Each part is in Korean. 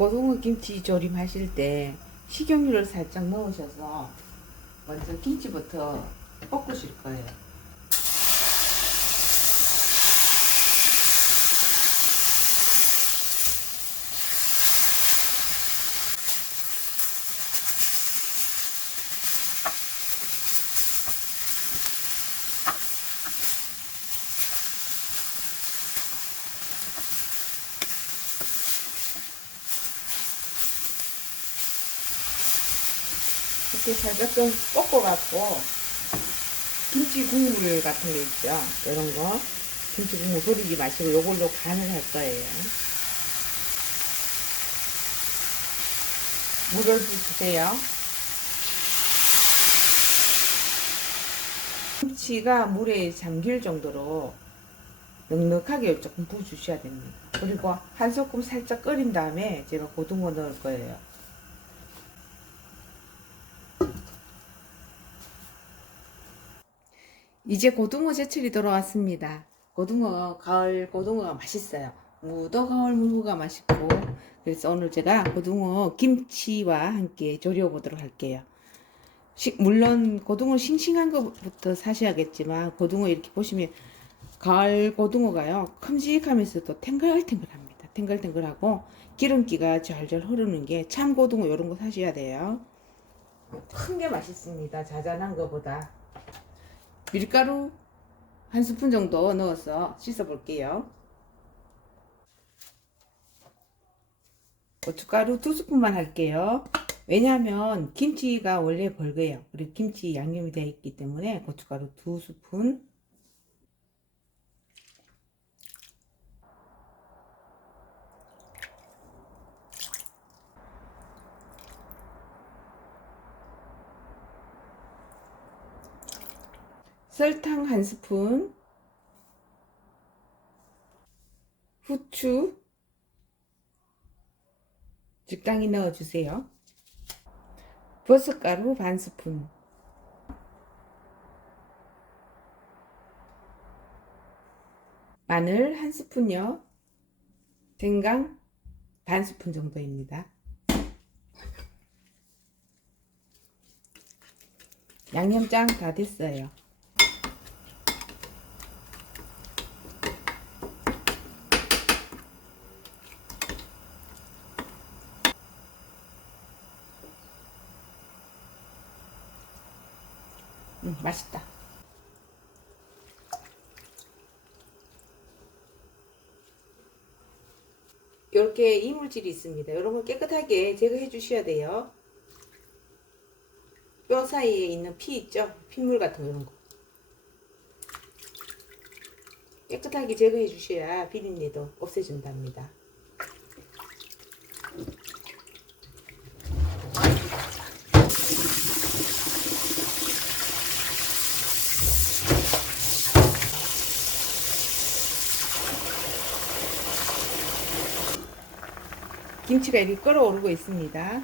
고등어 김치 조림 하실 때 식용유를 살짝 넣으셔서 먼저 김치부터 볶으실 거예요. 이렇게 살짝 좀 볶아갖고 김치 국물 같은 거 있죠? 이런 거 김치 국물 버리지 마시고 요걸로 간을 할 거예요. 물을 부으세요. 김치가 물에 잠길 정도로 넉넉하게 조금 부어주셔야 됩니다. 그리고 한 소끔 살짝 끓인 다음에 제가 고등어 넣을 거예요. 이제 고등어 제철이 돌아왔습니다. 고등어, 가을 고등어가 맛있어요. 무도 가을 무가 맛있고, 그래서 오늘 제가 고등어 김치와 함께 조려 보도록 할게요. 시- 물론 고등어 싱싱한 것부터 사셔야겠지만, 고등어 이렇게 보시면 가을 고등어가요, 큼직하면서도 탱글탱글합니다. 탱글탱글하고, 기름기가 잘잘 흐르는 게 참 고등어 이런 거 사셔야 돼요. 큰 게 맛있습니다. 자잘한 거보다. 밀가루 한 스푼 정도 넣어서 씻어 볼게요. 고춧가루 두 스푼만 할게요. 왜냐하면 김치가 원래 벌거예요. 그리고 김치 양념이 되어 있기 때문에 고춧가루 두 스푼. 설탕 한 스푼, 후추 적당히 넣어주세요. 버섯가루 반 스푼, 마늘 한 스푼요, 생강 반 스푼 정도입니다. 양념장 다 됐어요. 음, 맛있다. 이렇게 이물질이 있습니다. 걸 깨끗하게 제거해 주셔야 돼요. 뼈 사이에 있는 피 있죠? 핏물 같은 거 이런 거. 깨끗하게 제거해 주셔야 비린내도 없애준답니다. 김치가 이렇게 끓어오르고 있습니다.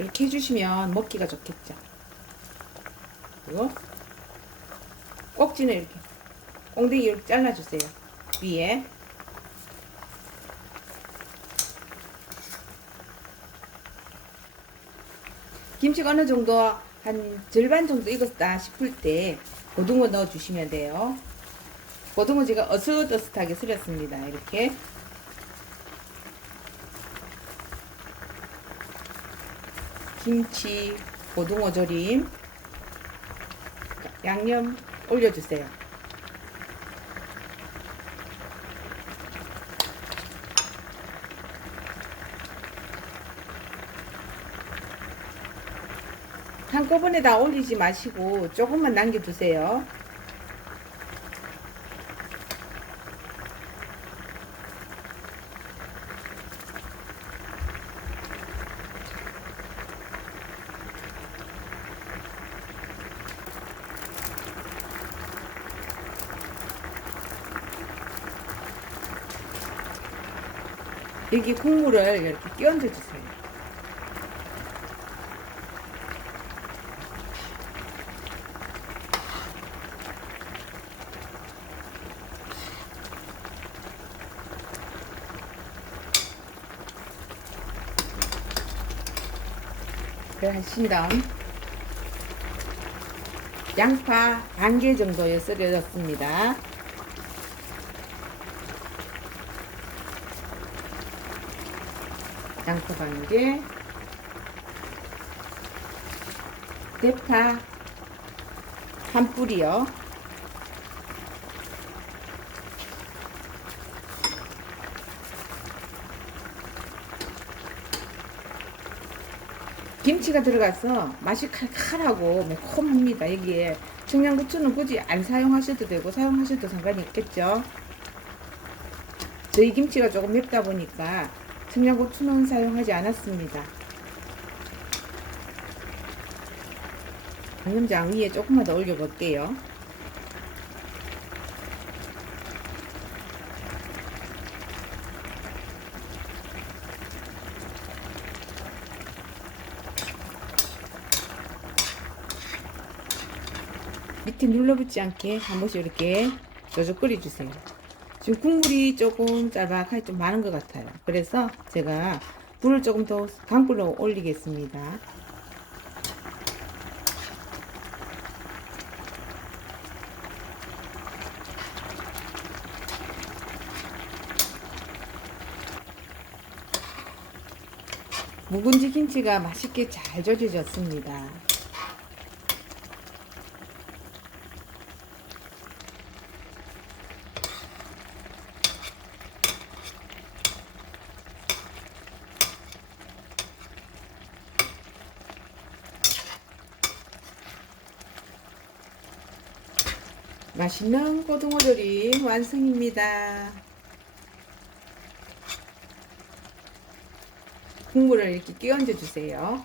이렇게 해주시면 먹기가 좋겠죠. 그리고 꼭지는 이렇게 꽁대기 이렇게 잘라주세요. 위에 김치가 어느 정도 한 절반 정도 익었다 싶을 때 고등어 넣어주시면 돼요. 고등어 제가 어슷어슷하게 슬렸습니다. 이렇게 김치, 고등어 조림, 양념 올려주세요. 한꺼번에 다 올리지 마시고 조금만 남겨두세요. 여기 국물을 이렇게 끼얹어 주세요. 그래 하신 다음 양파 반 개 정도에 썰어졌습니다. 양파 반 개, 대파 한 뿌리요. 김치가 들어가서 맛이 칼칼하고 매콤합니다. 여기에 청양고추는 굳이 안 사용하셔도 되고 사용하셔도 상관이 없겠죠. 저희 김치가 조금 맵다 보니까 청양고추는 사용하지 않았습니다. 양념장 위에 조금만 더 올려볼게요. 밑에 눌러붙지 않게 한 번씩 이렇게 저저 끓여주세요. 지금 국물이 조금 짤막하게 좀 많은 것 같아요. 그래서 제가 불을 조금 더 강불로 올리겠습니다. 묵은지 김치가 맛있게 잘 젖어졌습니다. 맛있는 고등어조림 완성입니다. 국물을 이렇게 끼얹어 주세요.